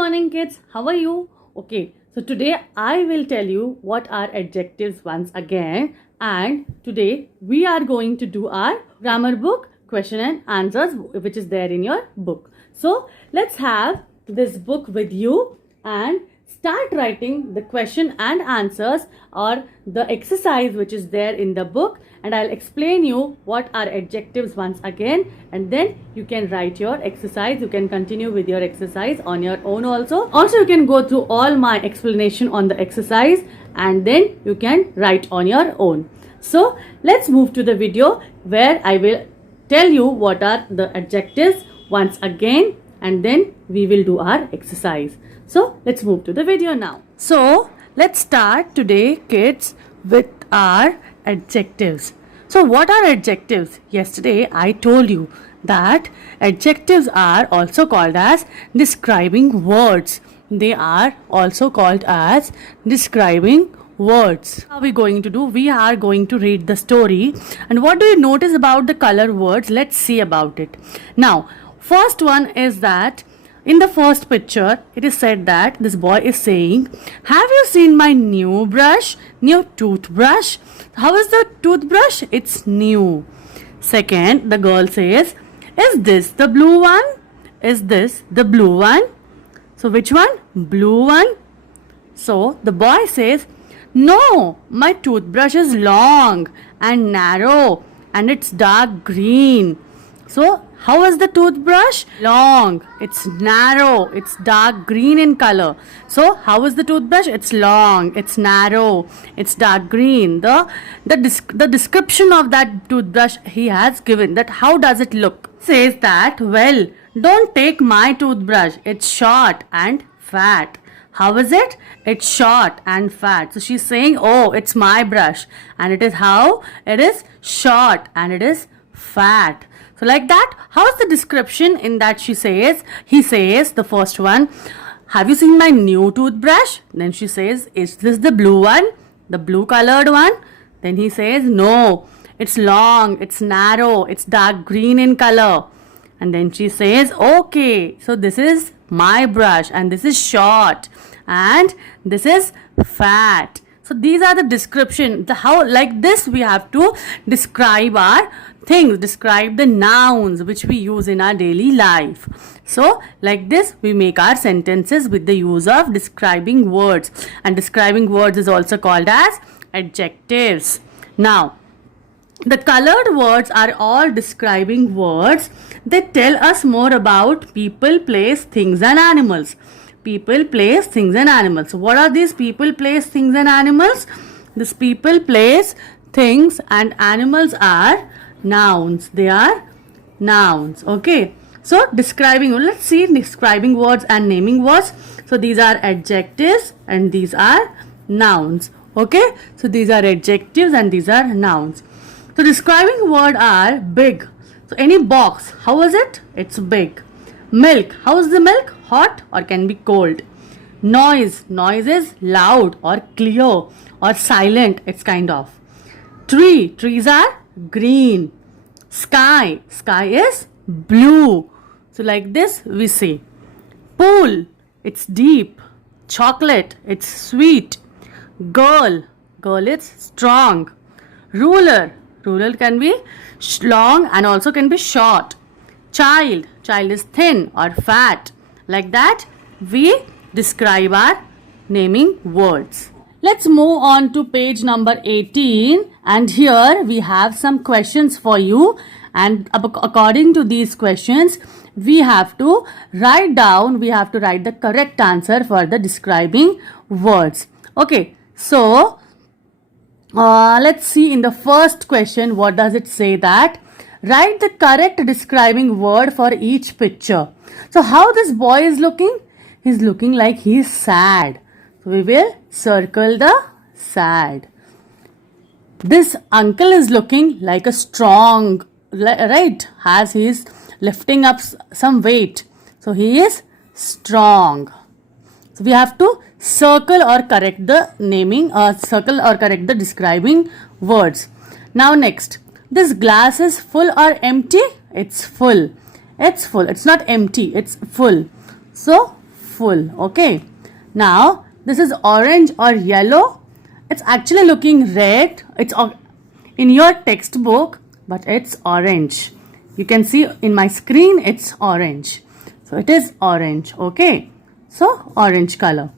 morning, kids. How are you? Okay, so today I will tell you what are adjectives once again. And today we are going to do our grammar book question and answers, which is there in your book. So let's have this book with you and start writing the question and answers or the exercise which is there in the book, and I'll explain you what are adjectives once again, and then you can write your exercise. You can continue with your exercise on your own also. Also, you can go through all my explanation on the exercise and then you can write on your own. So let's move to the video where I will tell you what are the adjectives once again, and then we will do our exercise. So let's move to the video now. So let's start today, kids, with our adjectives. So what are adjectives? Yesterday I told you that adjectives are also called as describing words. They are also called as describing words. How are we going to do? We are going to read the story. And what do you notice about the color words? Let's see about it. Now, first one is that in the first picture, it is said that this boy is saying, "Have you seen my new brush? New toothbrush? How is the toothbrush? It's new." Second, the girl says, "Is this the blue one? Is this the blue one?" So which one? Blue one. So the boy says, "No, my toothbrush is long and narrow and it's dark green." So how is the toothbrush? Long, it's narrow, it's dark green in color. So how is the toothbrush? It's long, it's narrow, it's dark green. The description of that toothbrush he has given, that how does it look? Says that, "Well, don't take my toothbrush, it's short and fat." How is it? It's short and fat. So she's saying, oh, it's my brush, and it is how? It is short and it is fat. So like that, how is the description in that he says, the first one, "Have you seen my new toothbrush?" Then she says, "Is this the blue one? The blue colored one?" Then he says, "No, it's long, it's narrow, it's dark green in color." And then she says, "Okay, so this is my brush and this is short and this is fat." So these are the description. How like this we have to describe our things, describe the nouns which we use in our daily life. So like this we make our sentences with the use of describing words, and describing words is also called as adjectives. Now, the colored words are all describing words. They tell us more about people, place, things and animals. People, place, things and animals. So what are these people, place, things and animals? This people, place, things and animals are nouns. They are nouns. Okay. So describing, let's see describing words and naming words. So these are adjectives and these are nouns. Okay. So these are adjectives and these are nouns. So describing word are big. So any box, how is it? It's big. Milk, how is the milk? Hot or can be cold. Noise, noise is loud or clear or silent, it's kind of. Tree, trees are green. Sky, sky is blue. So like this we say. Pool, it's deep. Chocolate, it's sweet. Girl, girl is strong. Ruler, ruler can be long and also can be short. Child, child is thin or fat. Like that we describe our naming words. Let's move on to page number 18, and here we have some questions for you, and according to these questions we have to write the correct answer for the describing words. Okay, so let's see in the first question what does it say, that write the correct describing word for each picture. So how this boy is looking? He's looking like he's sad. So we will circle the sad. This uncle is looking like a strong, right? As he is lifting up some weight. So he is strong. So we have to circle or correct the naming, circle or correct the describing words. Now next, this glass is full or empty? It's full. It's full. It's not empty. It's full. So full. Okay. Now this is orange or yellow. It's actually looking red. It's in your textbook, but it's orange. You can see in my screen it's orange. So it is orange. Okay. So orange color.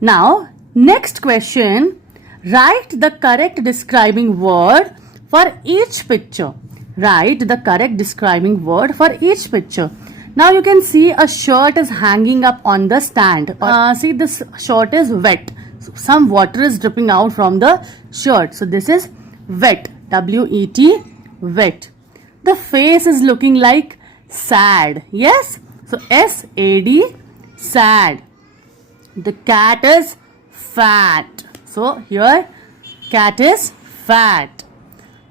Now next question. Write the correct describing word for each picture. Write the correct describing word for each picture. Now you can see a shirt is hanging up on the stand. See, this shirt is wet. So some water is dripping out from the shirt. So this is wet. W-E-T, wet. The face is looking like sad. Yes. So S-A-D, sad. The cat is fat. So here cat is fat.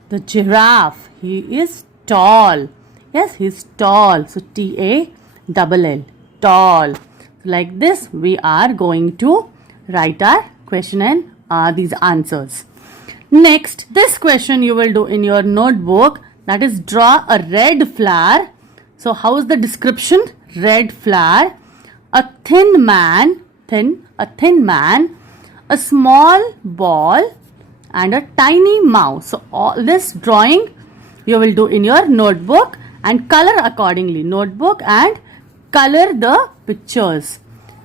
The giraffe, he is tall. Yes, he is tall. So T-A-L-L, tall. So like this we are going to write our question and these answers. Next, this question you will do in your notebook, that is draw a red flower. So how is the description? Red flower, a thin man, a thin man, a small ball and a tiny mouse. So all this drawing you will do in your notebook and color accordingly. Notebook and color the pictures.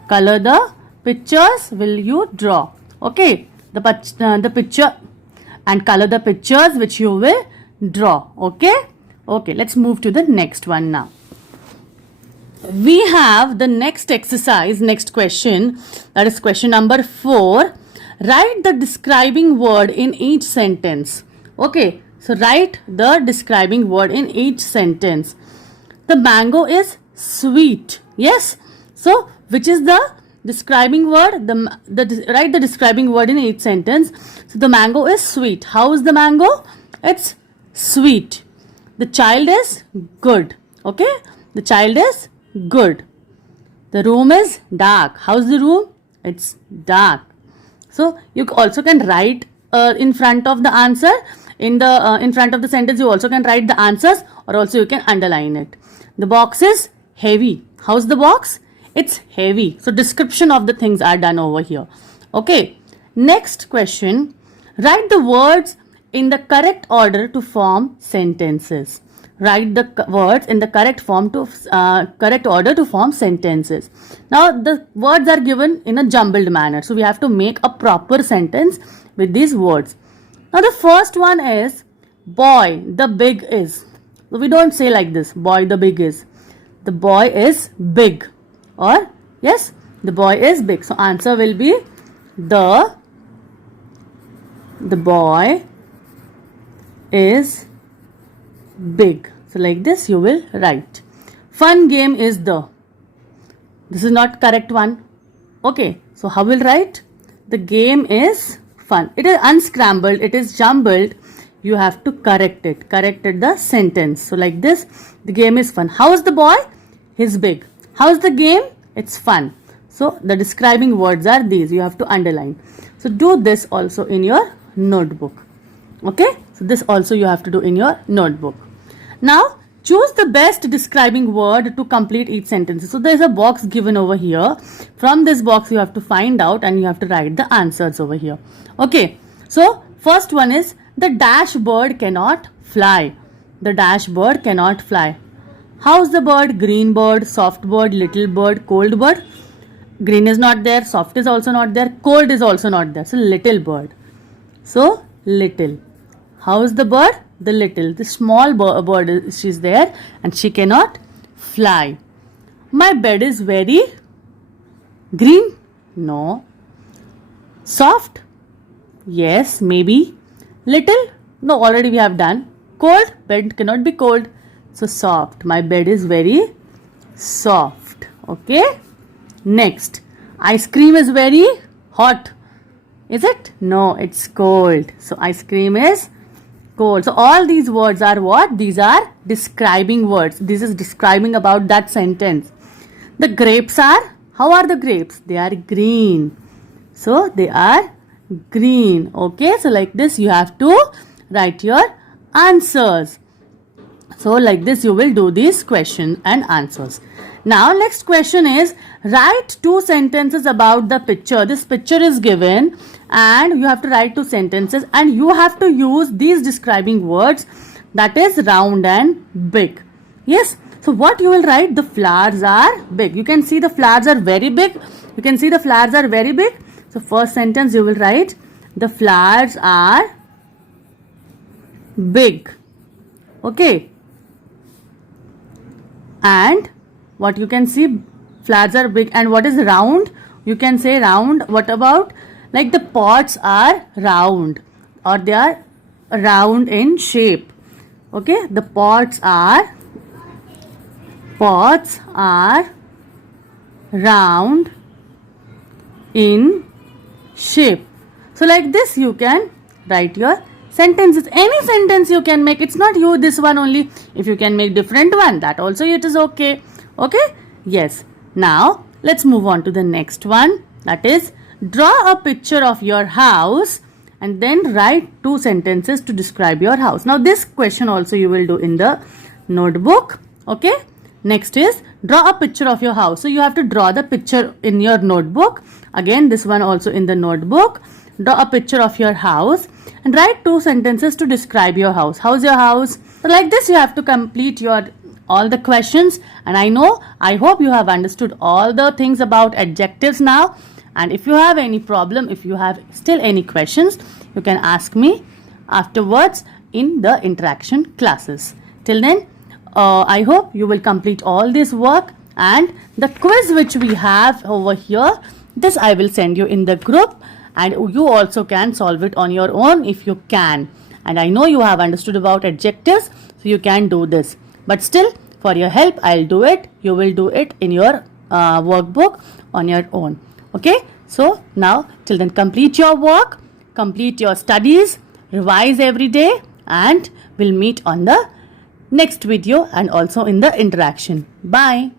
Color the pictures will you draw. Okay. The picture and color the pictures which you will draw. Okay. Okay. Let's move to the next one now. We have the next exercise, next question, that is question number 4. Write the describing word in each sentence. Okay, so write the describing word in each sentence. The mango is sweet. Yes. So which is the describing word? Write the describing word in each sentence. So the mango is sweet. How is the mango? It's sweet. The child is good. Okay, the child is good. The room is dark. How's the room? It's dark. So you also can write in front of the answer, in front of the sentence you also can write the answers, or also you can underline it. The box is heavy. How's the box? It's heavy. So description of the things are done over here. Okay. Next question. Write the words in the correct order to form sentences. Write the words in the correct order to form sentences. Now the words are given in a jumbled manner, so we have to make a proper sentence with these words. Now the first one is boy the big is. So we don't say like this, boy the big is. The boy is big, or yes, the boy is big. So answer will be the boy is big. So like this you will write. Fun game is the. This is not correct one. Okay. So how will write? The game is fun. It is unscrambled. It is jumbled. You have to correct it. Corrected the sentence. So like this. The game is fun. How is the boy? He's big. How is the game? It's fun. So the describing words are these. You have to underline. So do this also in your notebook. Okay. So this also you have to do in your notebook. Now choose the best describing word to complete each sentence. So there is a box given over here. From this box you have to find out and you have to write the answers over here. Okay. So first one is the dash bird cannot fly. The dash bird cannot fly. How's the bird? Green bird, soft bird, little bird, cold bird. Green is not there, soft is also not there, cold is also not there. So little bird. So little. How is the bird? The little. The small bird she's there and she cannot fly. My bed is very green. No. Soft. Yes, maybe. Little. No, already we have done. Cold. Bed cannot be cold. So soft. My bed is very soft. Okay. Next. Ice cream is very hot. Is it? No, it's cold. So ice cream is cold. So all these words are what? These are describing words. This is describing about that sentence. The grapes are, how are the grapes? They are green. So they are green. Okay. So like this you have to write your answers. So like this you will do these question and answers. Now next question is, write 2 sentences about the picture. This picture is given and you have to write 2 sentences and you have to use these describing words, that is round and big. Yes. So what you will write? The flowers are big. You can see the flowers are very big. You can see the flowers are very big. So first sentence you will write, the flowers are big. Okay. And what you can see, flowers are big. And what is round? You can say round. What about, like, the pots are round or they are round in shape. Okay, the pots are round in shape. So like this you can write your sentences. Any sentence you can make. It's not you this one only. If you can make different one, that also it is okay. Okay. Yes. Now let's move on to the next one. That is, draw a picture of your house and then write 2 sentences to describe your house. Now this question also you will do in the notebook. Okay. Next is, draw a picture of your house. So you have to draw the picture in your notebook. Again, this one also in the notebook. Draw a picture of your house and write 2 sentences to describe your house. How's your house? So like this you have to complete your all the questions, and I hope you have understood all the things about adjectives now. And if you have any problem, if you have still any questions, you can ask me afterwards in the interaction classes. Till then, I hope you will complete all this work, and the quiz which we have over here, this I will send you in the group, and you also can solve it on your own if you can. And I know you have understood about adjectives, so you can do this. But still, for your help, I'll do it. You will do it in your workbook on your own. Okay? So now, till then, complete your work, complete your studies, revise every day, and we'll meet on the next video and also in the interaction. Bye.